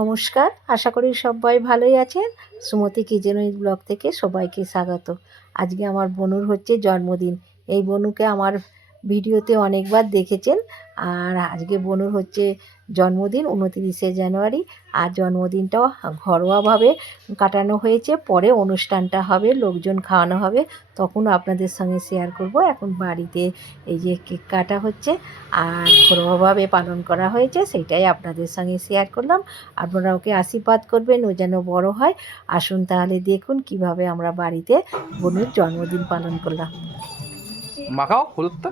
নমস্কার, আশা করি সবাই ভালোই আছেন। সুমতি কিচেন উইথ ব্লগ থেকে সবাইকে স্বাগত। আজকে আমার বনুর হচ্ছে জন্মদিন। এই বনুকে আমার ভিডিওতে অনেকবার দেখেছেন। আর আজকে বনুর হচ্ছে জন্মদিন 29শে জানুয়ারি। আর জন্মদিনটাও ঘরোয়াভাবে কাটানো হয়েছে। পরে অনুষ্ঠানটা হবে, লোকজন খাওয়ানো হবে, তখন আপনাদের সঙ্গে শেয়ার করব। এখন বাড়িতে এই যে কেক কাটা হচ্ছে আর ঘরোয়াভাবে পালন করা হয়েছে, সেটাই আপনাদের সঙ্গে শেয়ার করলাম। আপনারা ওকে আশীর্বাদ করবেন, ও যেন বড় হয়। আসুন তাহলে দেখুন কিভাবে আমরা বাড়িতে বনুর জন্মদিন পালন করলাম। মাখাও হলুদটা।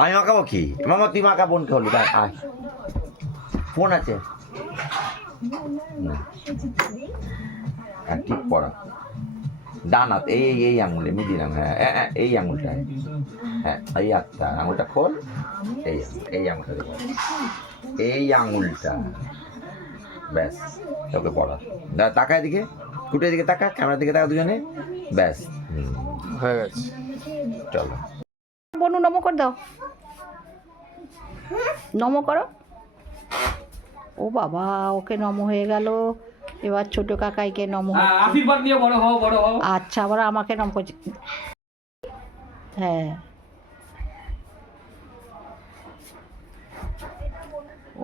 আমি মাখাবো কি মামা, তুই মাখা বোনকে হলুদ। আয় ফোন আছে না, ঠিক পড়া ডান হাত, এই আঙুলে মিডিল আঙুল, হ্যাঁ এই আঙুলটা, হ্যাঁ এই হাতটা আঙুলটা খোল, এই আঙুলটা দেবো, এই আঙুলটা, ব্যাস তোকে পড়া। তাকায় দিকে, কুটের দিকে তাকা, ক্যামেরার দিকে তাকা দুজনে, ব্যাস হয়ে গেছে। চলো বনু নমো করে দাও, নমো করো। ও বাবা, ওকে নমো হয়ে গেল। এবার ছোট কাকাইকে নমো হচ্ছে। আশীর্বাদ নিয়ে বড় হও, বড় হও। আচ্ছা, আবার আমাকে নম করছে। হ্যাঁ,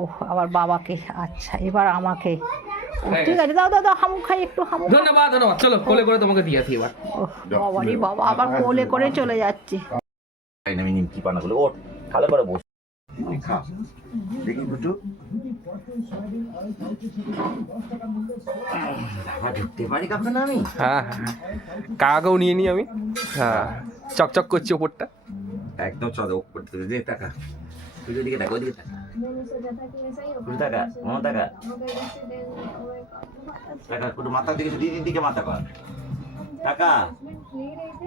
ও আবার বাবাকে। আচ্ছা, এবার আমাকে। ঠিক আছে, দাও দাও দাও, হামু খাই, একটু হামু। ধন্যবাদ ধন্যবাদ। চলো কোলে করে তোমাকে দিয়ে আসি এবার। বাবারি বাবা, আবার কোলে করে চলে যাচ্ছে। আমি নিমকি পানাগুলো ওঠ ভালো করে বস খা, দেখি দুটো ঢুকতে পারি কাপড় না আমি। হ্যাঁ হ্যাঁ, কাকাকেও নিয়ে নিই আমি। হ্যাঁ, চকচক করছি ওপরটা। একদম চলো করতে দে, টাকা তুই ওদিকে টাকা, ওদিকে টাকা, কুড়ি টাকা, মামা টাকা, টাকা কুটু মাথা দিকে, দিদির দিকে মাথা কর, টাকা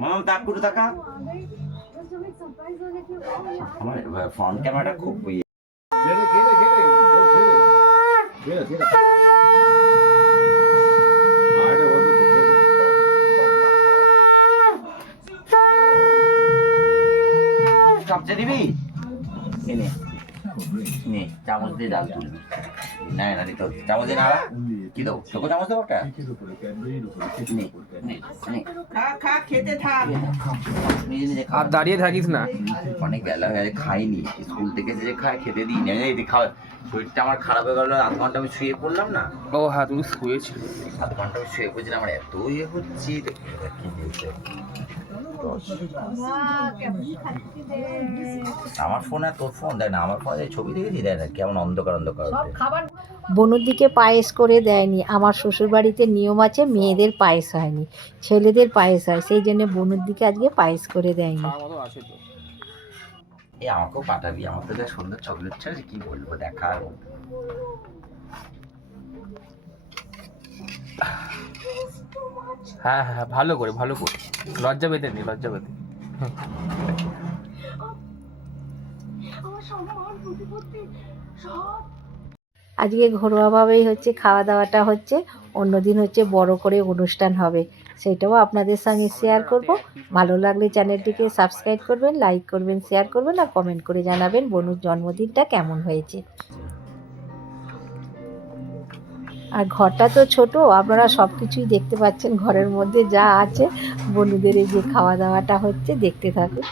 মামা টাক কুটু টাকা। আমার ফ্রন্ট ক্যামেরাটা খুব চামচা দিবি, এনে নে চামচ দিয়ে ডাল তুলবি, না না দিতে চামচ দিয়ে নাড়া, কি দেবো তোকে চামচ দেবো একটা, খেতে থাক, নিজে নিজে আর দাঁড়িয়ে থাকিস না। অনেক বেলা হয়ে গেছে, খাইনি, স্কুল থেকে যে খায় খেতে দিই না, এই খাওয়া শরীরটা আমার খারাপ হয়ে গেল। আধ ঘন্টা আমি শুয়ে পড়লাম না, ও হ্যাঁ, তুমি শুয়েছিল। আধ ঘন্টা আমি শুয়ে পড়ছিলাম, আমার এত ইয়ে হচ্ছে কি দিয়েছে। আমার ফোন আর তোর ফোন দেয় না, আমার ফোনে ছবি দেখেছি দেয় না, কেমন অন্ধকার অন্ধকার। বনুর দিকে পায়েস করে দেয়নি। আমার শ্বশুরবাড়িতে নিয়ম আছে, মেয়েদের পায়েস হয়নি, ছেলেদের পায়েস হয়, সেই জন্য বনুর দিকে আজকে পায়েস করে দেয়নি। এই আমাকেও পাঠাবি, আমার তো যা সুন্দর চকলেট চাই, কি বলবো দেখার। হ্যাঁ হ্যাঁ, ভালো করে ভালো করে, লজ্জা পেতে নি, লজ্জা পেতে। আজকে ঘরোয়াভাবেই হচ্ছে খাওয়া দাওয়াটা হচ্ছে। অন্যদিন হচ্ছে বড় করে অনুষ্ঠান হবে, সেটাও আপনাদের সঙ্গে শেয়ার করব। ভালো লাগলে চ্যানেলটিকে সাবস্ক্রাইব করবেন, লাইক করবেন, শেয়ার করবেন আর কমেন্ট করে জানাবেন বনুর জন্মদিনটা কেমন হয়েছে। আর ঘরটা তো ছোট, আপনারা সব কিছুই দেখতে পাচ্ছেন ঘরের মধ্যে যা আছে। বনুদের এই যে খাওয়া দাওয়াটা হচ্ছে, দেখতে থাকুন।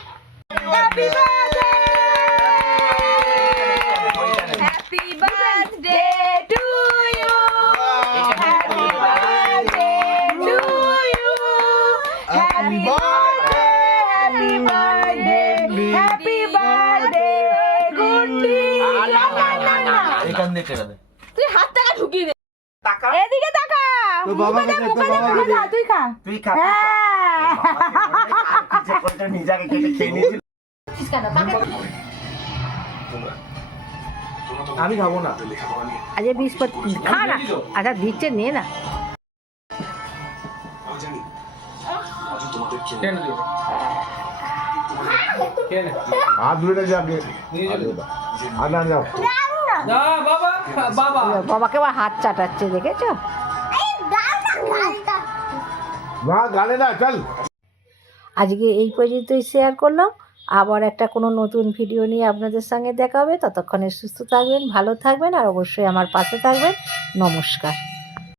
তুই হাত টাকা ঢুকিয়ে দে, এদিকে তাকা, তুই খা, তুই খা, নিজেকে খেয়ে নিয়েছিল। আমি খাবো না। আজকে বৃহস্পতি, খা না। আচ্ছা দিচ্ছে, নে না। हाथ धुले जाके आना जाओ বাবাকে আবার হাত চাটাচ্ছে, দেখেছো? वहाँ गाने ना चल। আজকে এই পর্যন্তই শেয়ার করলাম। আবার একটা কোনো নতুন ভিডিও নিয়ে আপনাদের সঙ্গে দেখা হবে। ততক্ষণে সুস্থ থাকবেন, ভালো থাকবেন আর অবশ্যই আমার পাশে থাকবেন। নমস্কার।